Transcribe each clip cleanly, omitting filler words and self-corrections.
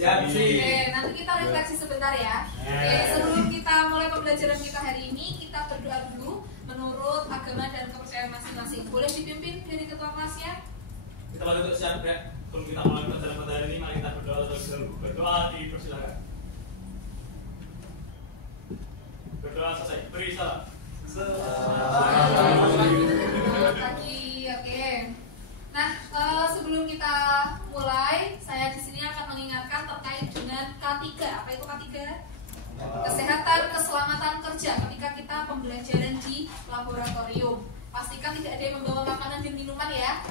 Oke, nanti kita refleksi sebentar ya. Oke, sebelum kita mulai pembelajaran kita hari ini, kita berdoa dulu menurut agama dan kepercayaan masing-masing. Boleh dipimpin dari ketua kelasnya? Kita balik untuk siap ya. Sebelum kita mulai pembelajaran pada hari ini, mari kita berdoa terlebih dahulu. Berdoa dipersilakan. Berdoa selesai. Beri salam. Selamat pagi. Oke. Nah, sebelum kita mulai, saya di sini akan mengingatkan terkait dengan K3. Apa itu K3? Kesehatan, keselamatan kerja ketika kita pembelajaran di laboratorium. Pastikan tidak ada yang membawa makanan dan minuman ya.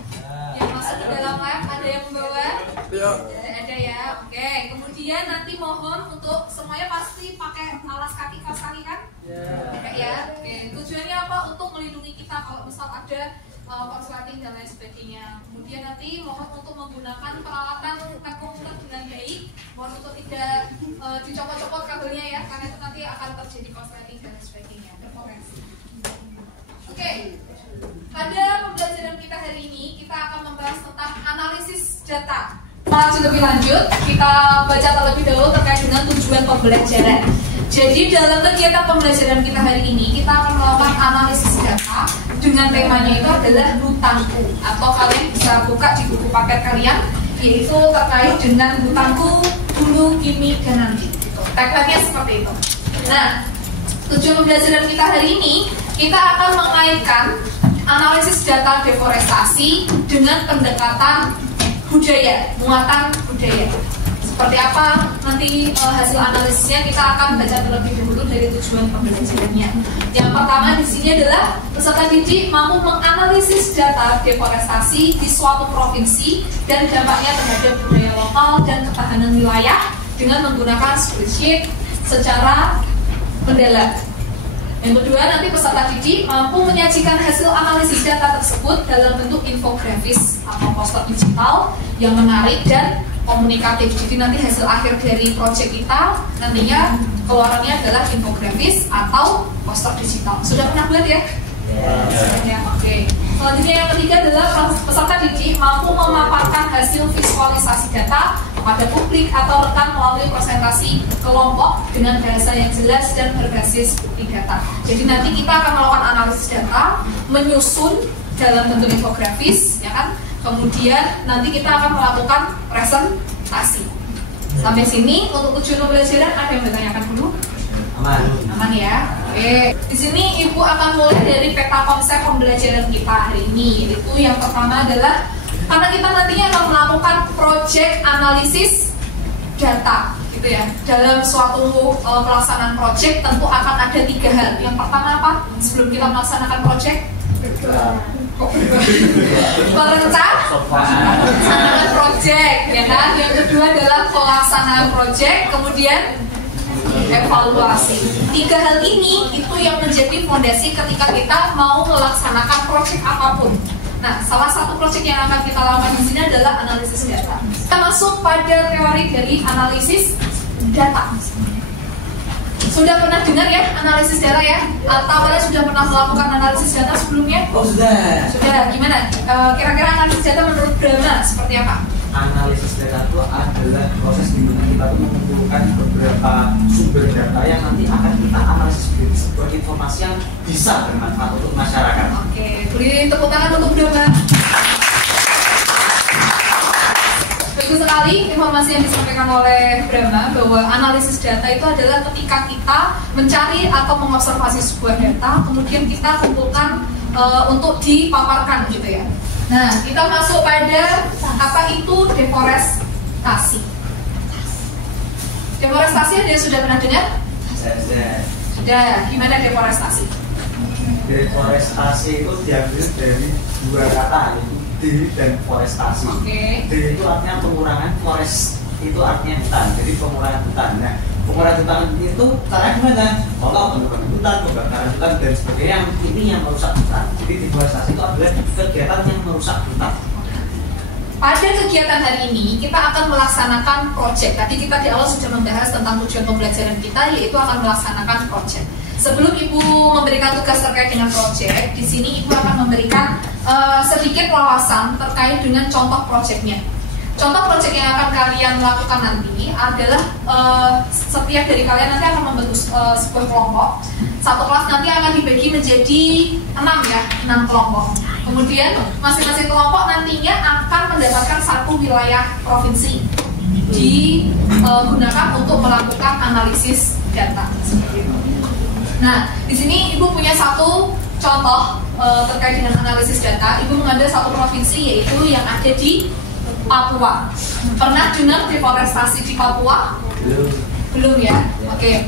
Yang masuk ke dalam lab, ada yang membawa? Ada ya. Oke. Kemudian nanti mohon untuk semuanya pasti pakai alas kaki kaos kaki kan? Ya. Oke. Tujuannya apa? Untuk melindungi kita kalau misal ada korsleting dan lain sebagainya. Kemudian nanti mohon untuk menggunakan peralatan terkomputer dengan baik. Mohon untuk tidak dicopot-copot kabelnya ya, karena itu nanti akan terjadi korsleting dan lain sebagainya. Terkoreksi. Oke. Pada pembelajaran kita hari ini, kita akan membahas tentang analisis data. Lanjut lebih lanjut, kita baca terlebih dahulu terkait dengan tujuan pembelajaran. Jadi dalam kegiatan pembelajaran kita hari ini, kita akan melakukan analisis data dengan temanya itu adalah hutangku, atau kalian bisa buka di buku paket kalian, yaitu terkait dengan hutangku dulu, kini, dan nanti. Tagline-nya seperti itu. Nah, tujuan pembelajaran kita hari ini, kita akan mengaitkan analisis data deforestasi dengan pendekatan budaya, muatan budaya. Seperti apa nanti hasil analisisnya, kita akan baca terlebih dahulu dari tujuan pembelajarannya. Yang pertama di sini adalah peserta didik mampu menganalisis data deforestasi di suatu provinsi dan dampaknya terhadap budaya lokal dan ketahanan wilayah dengan menggunakan spreadsheet secara mendalam. Yang kedua, nanti peserta didik mampu menyajikan hasil analisis data tersebut dalam bentuk infografis atau poster digital yang menarik dan komunikatif. Jadi nanti hasil akhir dari proyek kita nantinya keluarannya adalah infografis atau poster digital. Sudah pernah buat ya? Ya, oke. Selanjutnya yang ketiga adalah peserta didik mampu memaparkan hasil visualisasi data kepada publik atau rekan melalui presentasi kelompok dengan bahasa yang jelas dan berbasis bukti data. Jadi nanti kita akan melakukan analisis data, menyusun dalam bentuk infografis, ya kan? Kemudian nanti kita akan melakukan presentasi. Sampai sini untuk tujuan pembelajaran ada yang bertanyakan dulu? Aman ya. Oke. Di sini Ibu akan mulai dari peta konsep pembelajaran kita hari ini. Yaitu yang pertama adalah karena kita nantinya akan melakukan project analisis data, gitu ya. Dalam suatu pelaksanaan project tentu akan ada 3 hal. Yang pertama apa? Sebelum kita melaksanakan project, perencanaan project, ya kan? Yang kedua adalah pelaksanaan project, kemudian evaluasi. 3 hal ini itu yang menjadi fondasi ketika kita mau melaksanakan project apapun. Nah, salah satu proyek yang akan kita lakukan di sini adalah analisis data. Kita masuk pada teori dari analisis data. Sudah pernah dengar ya analisis data ya? Atau kalian sudah pernah melakukan analisis data sebelumnya? Oh, sudah. Sudah. Gimana? Kira-kira analisis data menurut Brahma seperti apa? Analisis data itu adalah proses di mana kita mengumpulkan beberapa sumber data yang nanti akan kita analisis menjadi sebuah informasi yang bisa bermanfaat untuk masyarakat. Oke, beri tepuk tangan untuk Brahma. Bagus sekali informasi yang disampaikan oleh Brahma bahwa analisis data itu adalah ketika kita mencari atau mengobservasi sebuah data, kemudian kita kumpulkan untuk dipaparkan gitu ya. Nah, kita masuk pada apa itu deforestasi. Deforestasi ada yang sudah pernah dengar? Sudah. Gimana deforestasi? Deforestasi itu diambil dari 2 kata, yaitu D dan forestasi. D itu artinya pengurangan, forest itu artinya hutan. Jadi pengurangan hutan. Nah, pengurangan hutan itu caranya gimana? Kalau pengurangan hutan, kebakaran hutan dan sebagainya, ini yang merusak hutan. Jadi deforestasi itu adalah kegiatan yang merusak hutan. Pada kegiatan hari ini kita akan melaksanakan proyek. Tadi kita di awal sudah membahas tentang tujuan pembelajaran kita, yaitu akan melaksanakan proyek. Sebelum Ibu memberikan tugas terkait dengan proyek, di sini Ibu akan memberikan sedikit wawasan terkait dengan contoh proyeknya. contoh proyek yang akan kalian lakukan nanti adalah setiap dari kalian nanti akan membentuk sebuah kelompok. Satu kelas nanti akan dibagi menjadi 6 kelompok. Kemudian masing-masing kelompok nantinya akan mendapatkan satu wilayah provinsi digunakan untuk melakukan analisis data seperti itu. Nah, di sini Ibu punya satu contoh terkait dengan analisis data. Ibu mengambil satu provinsi yaitu yang ada di Papua. Pernah dengar deforestasi di Papua? Belum ya? Oke.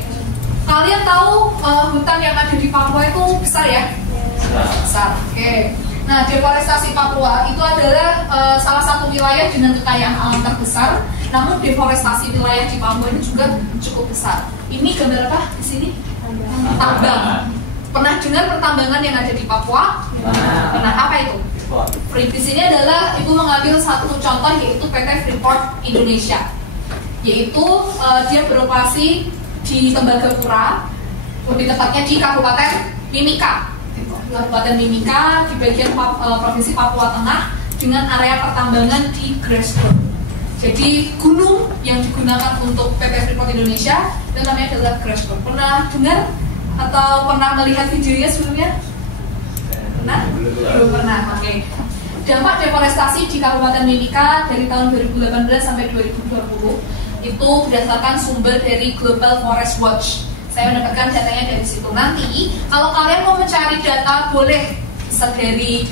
Kalian tahu hutan yang ada di Papua itu besar ya? Besar. Oke. Nah, deforestasi Papua itu adalah salah satu wilayah dengan kekayaan alam terbesar. Namun deforestasi wilayah di Papua ini juga cukup besar. Ini gambar apa di sini? Tambang. Pernah dengar pertambangan yang ada di Papua? Pernah. Apa itu? Di sini adalah Ibu mengambil satu contoh yaitu PT Freeport Indonesia. Yaitu dia beroperasi di Tembagapura, lebih tepatnya di Kabupaten Mimika. Kabupaten Mimika di bagian Provinsi Papua Tengah dengan area pertambangan di Grasberg. Jadi gunung yang digunakan untuk PT Freeport Indonesia itu namanya adalah Grasberg. Pernah dengar atau pernah melihat videonya sebelumnya? Pernah? Belum pernah. Oke. Dampak deforestasi di Kabupaten Mimika dari tahun 2018 sampai 2020 itu berdasarkan sumber dari Global Forest Watch. Saya mendapatkan datanya dari situ. Nanti kalau kalian mau mencari data boleh bisa dari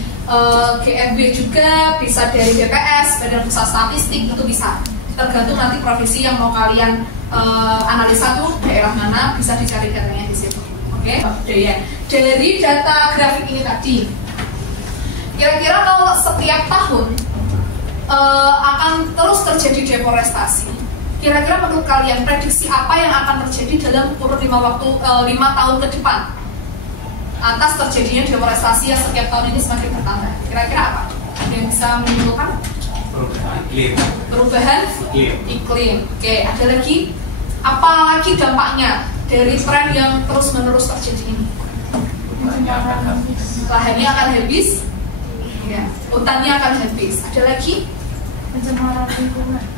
GFB juga, bisa dari BPS, Badan Pusat Statistik, itu bisa. Tergantung nanti provinsi yang mau kalian analisa tuh daerah mana, bisa dicari datanya di situ. Oke, dari data grafik ini tadi, kira-kira kalau setiap tahun akan terus terjadi deforestasi, kira-kira menurut kalian prediksi apa yang akan terjadi dalam kurun 5 tahun ke depan atas terjadinya deforestasi yang setiap tahun ini semakin bertambah? Kira-kira apa? Ada yang bisa menyimpulkan? Perubahan iklim. Oke, ada lagi? Apa lagi dampaknya dari tren yang terus-menerus terjadi ini? Lahannya akan habis, ya, hutannya akan habis. Ada lagi?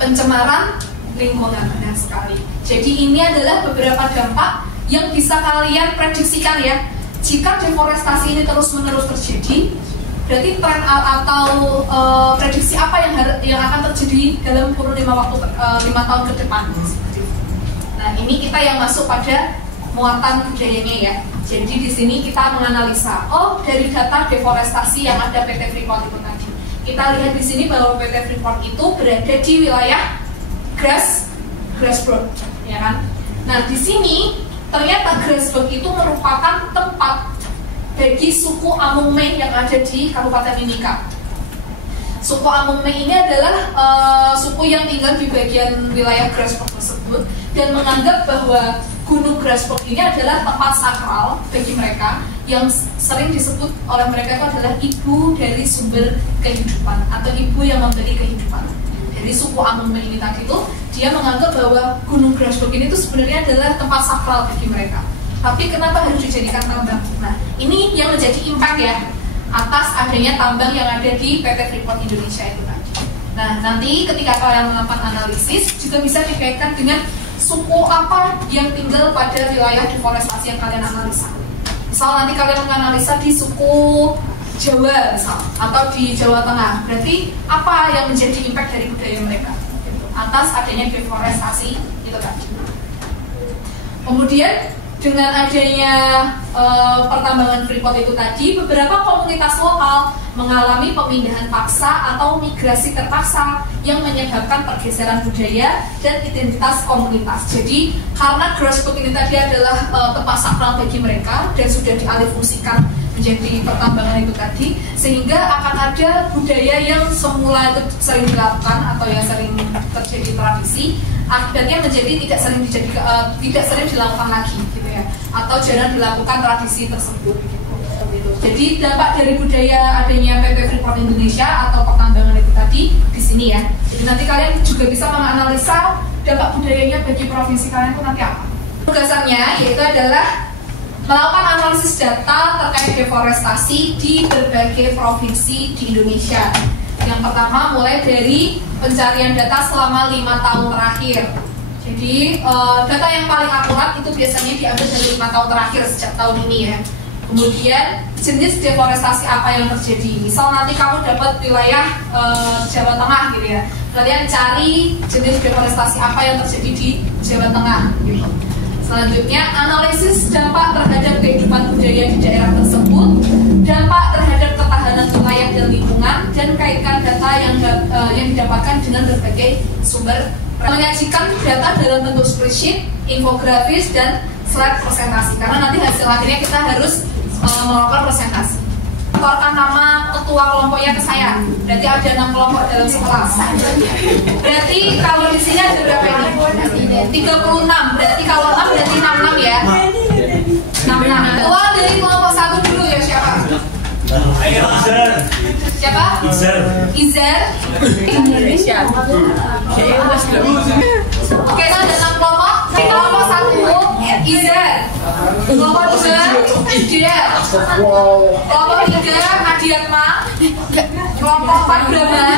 Pencemaran lingkungan, benar sekali. Jadi ini adalah beberapa dampak yang bisa kalian prediksikan ya. Jika deforestasi ini terus-menerus terjadi, berarti tren atau prediksi apa yang akan terjadi dalam kurun 5 tahun ke depan. Nah, ini kita yang masuk pada muatan budayanya ya. Jadi di sini kita menganalisa, dari data deforestasi yang ada PT Freeport itu tadi. Kita lihat di sini bahwa PT Freeport itu berada di wilayah Grasberg, ya kan? Nah, di sini ternyata Grasberg itu merupakan tempat bagi suku Amungme yang ada di Kabupaten Mimika. Suku Amungme ini adalah suku yang tinggal di bagian wilayah Grasberg tersebut dan menganggap bahwa Gunung Grasberg ini adalah tempat sakral bagi mereka yang sering disebut oleh mereka itu adalah ibu dari sumber kehidupan atau ibu yang memberi kehidupan. Dari suku Amungme ini tadi itu dia menganggap bahwa Gunung Grasberg ini itu sebenarnya adalah tempat sakral bagi mereka. Tapi kenapa harus dijadikan tambang? Nah, ini yang menjadi impact ya atas adanya tambang yang ada di PT Freeport Indonesia itu tadi. Nah, nanti ketika kalian melakukan analisis juga bisa dikaitkan dengan suku apa yang tinggal pada wilayah deforestasi yang kalian analisa. Misal nanti kalian menganalisa di suku Jawa misal, atau di Jawa Tengah, berarti apa yang menjadi impact dari budaya mereka atas adanya deforestasi itu tadi. Kemudian dengan adanya pertambangan Freeport itu tadi, beberapa komunitas lokal mengalami pemindahan paksa atau migrasi terpaksa yang menyebabkan pergeseran budaya dan identitas komunitas. Jadi karena Grasberg ini tadi adalah tempat sakral bagi mereka dan sudah dialihfungsikan menjadi pertambangan itu tadi, sehingga akan ada budaya yang semula itu sering dilakukan atau yang sering terjadi tradisi, akhirnya menjadi tidak sering dilakukan lagi gitu ya, atau jarang dilakukan tradisi tersebut gitu. Jadi dampak dari budaya adanya PT Freeport Indonesia atau pertambangan itu tadi di sini ya. Jadi nanti kalian juga bisa menganalisa dampak budayanya bagi provinsi kalian itu nanti apa. Tugasannya yaitu adalah melakukan analisis data terkait deforestasi di berbagai provinsi di Indonesia. Yang pertama mulai dari pencarian data selama 5 tahun terakhir. Jadi data yang paling akurat itu biasanya diambil dari 5 tahun terakhir sejak tahun ini ya. Kemudian jenis deforestasi apa yang terjadi. Misal nanti kamu dapat wilayah Jawa Tengah gitu ya. Kalian cari jenis deforestasi apa yang terjadi di Jawa Tengah gitu. Selanjutnya, analisis dampak terhadap kehidupan budaya di daerah tersebut, dampak terhadap ketahanan wilayah dan lingkungan, dan kaitkan data yang didapatkan dengan berbagai sumber. Menyajikan data dalam bentuk spreadsheet, infografis, dan slide presentasi. Karena nanti hasil akhirnya kita harus melakukan presentasi. Laporkan nama ketua kelompoknya ke saya. Berarti ada 6 kelompok dalam sekelas. Berarti kalau di sini ada berapa ini? 36. Berarti kalau 6 berarti 66 ya. 66. Ketua dari kelompok 1 dulu ya siapa? Siapa? Izar. Indonesia. Oke, nah ada 6 kelompok. Kelompok 1 Izar. Kelompok 2 Dia. Kelompok 3 Adiatma. Kelompok 4 Brahma.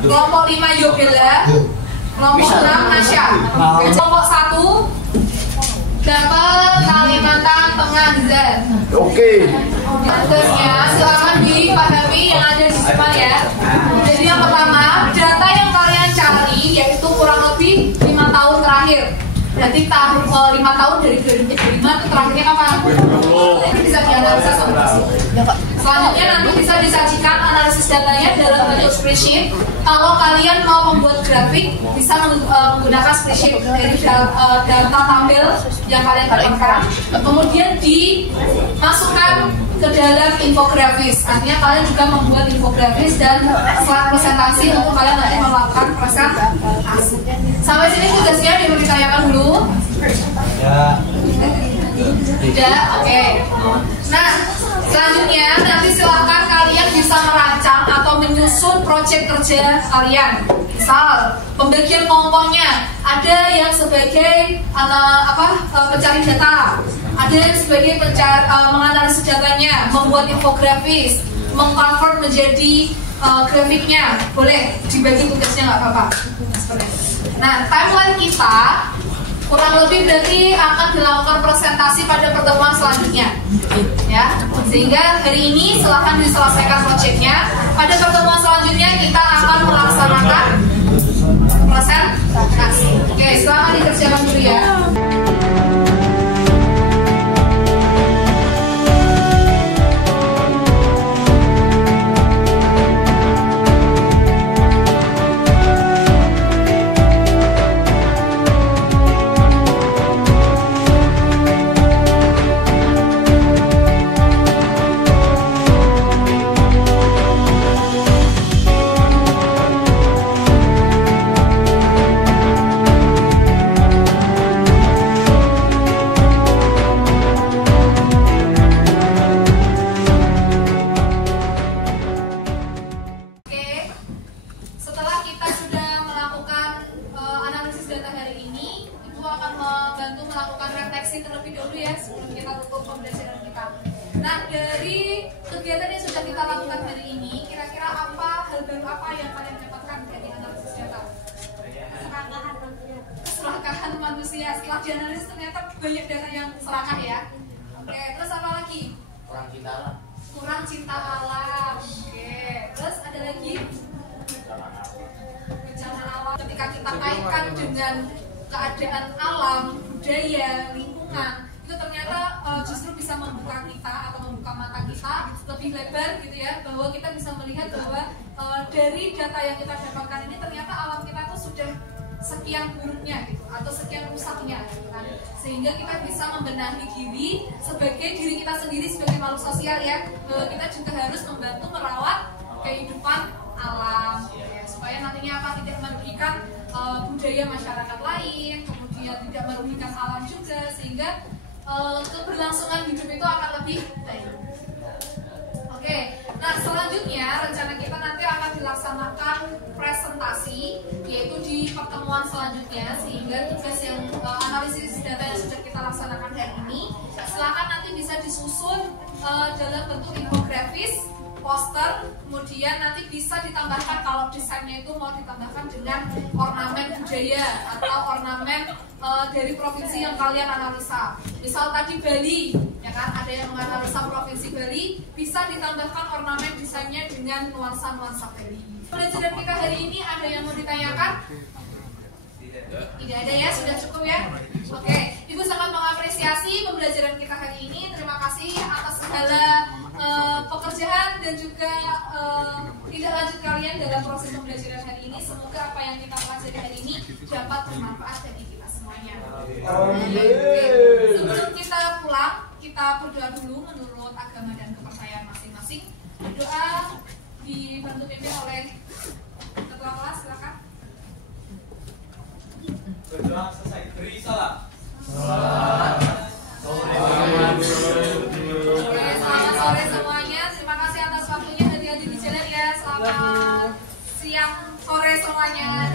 Kelompok 5 Yogela. Kelompok 6 Nasya. Kelompok 1 dapat Kalimantan Tengah Izar. Oke. Terusnya silakan dipahami yang ada di depan ya. Jadi yang pertama, data yang kalian cari yaitu kurang lebih 5 tahun terakhir. Berarti tahun 5 tahun dari 2005 itu terakhirnya kapan? Ini bisa dianalisa sama di sini. Selanjutnya nanti bisa disajikan analisis datanya dalam bentuk spreadsheet. Kalau kalian mau membuat grafik, bisa menggunakan spreadsheet dari data tampil yang kalian dapatkan. Kemudian dimasukkan ke dalam infografis. Artinya kalian juga membuat infografis dan slide presentasi untuk kalian nanti melakukan presentasi. Sampai sini tugasnya dipercayakan dulu. Tidak, oke. Nah, selanjutnya nanti silahkan kalian bisa merancang atau menyusun proyek kerja kalian. Misal, pembagian kelompoknya ada yang sebagai pencari data, ada yang sebagai menganalisis datanya, membuat infografis, mengconvert menjadi grafiknya. Boleh dibagi tugasnya nggak apa-apa. Nah, timeline kita kurang lebih berarti akan dilakukan presentasi pada pertemuan selanjutnya ya, sehingga hari ini silahkan diselesaikan proyeknya. Pada pertemuan selanjutnya kita akan melaksanakan presentasi. Oke, selamat dikerjakan dulu ya. Setelah dianalisis ternyata banyak data yang serakah ya. Oke, terus apa lagi? Kurang cinta alam. Oke, terus ada lagi bencana alam. Ketika kita kaitkan dengan keadaan alam, budaya, lingkungan, itu ternyata justru bisa membuka kita atau membuka mata kita lebih lebar gitu ya, bahwa kita bisa melihat bahwa dari data yang kita dapatkan ini ternyata alam kita tuh sudah sekian buruknya gitu, atau sekian rusaknya gitu kan. Sehingga kita bisa membenahi diri sebagai diri kita sendiri sebagai makhluk sosial ya, bahwa kita juga harus membantu merawat kehidupan alam gitu ya, supaya nantinya tidak merugikan budaya masyarakat lain, kemudian tidak merugikan alam juga, sehingga keberlangsungan hidup itu akan lebih baik. Oke, nah selanjutnya rencana kita nanti akan dilaksanakan presentasi, yaitu di pertemuan selanjutnya, sehingga tugas yang analisis data yang sudah kita laksanakan hari ini, silakan nanti bisa disusun dalam bentuk infografis poster, kemudian nanti bisa ditambahkan kalau desainnya itu mau ditambahkan dengan ornamen budaya atau ornamen dari provinsi yang kalian analisa. Misal tadi Bali, ya kan, ada yang menganalisa provinsi Bali, bisa ditambahkan ornamen desainnya dengan nuansa-nuansa Bali. Pembelajaran kita hari ini ada yang mau ditanyakan? Tidak ada ya, sudah cukup ya. Oke, Ibu sangat mengapresiasi pembelajaran kita hari ini. Terima kasih atas segala pekerjaan dan juga tindak lanjut kalian dalam proses pembelajaran hari ini. Semoga apa yang kita pelajari hari ini dapat bermanfaat bagi kita semuanya. Sebelum kita pulang, kita berdoa dulu menurut agama dan kepercayaan masing-masing. Doa dibantu pimpin oleh ketua kelas, silakan. Berdoa selesai. Beri salam. Selamat sore semuanya. Terima kasih atas waktunya, hati-hati di jalan ya. Selamat siang, sore semuanya.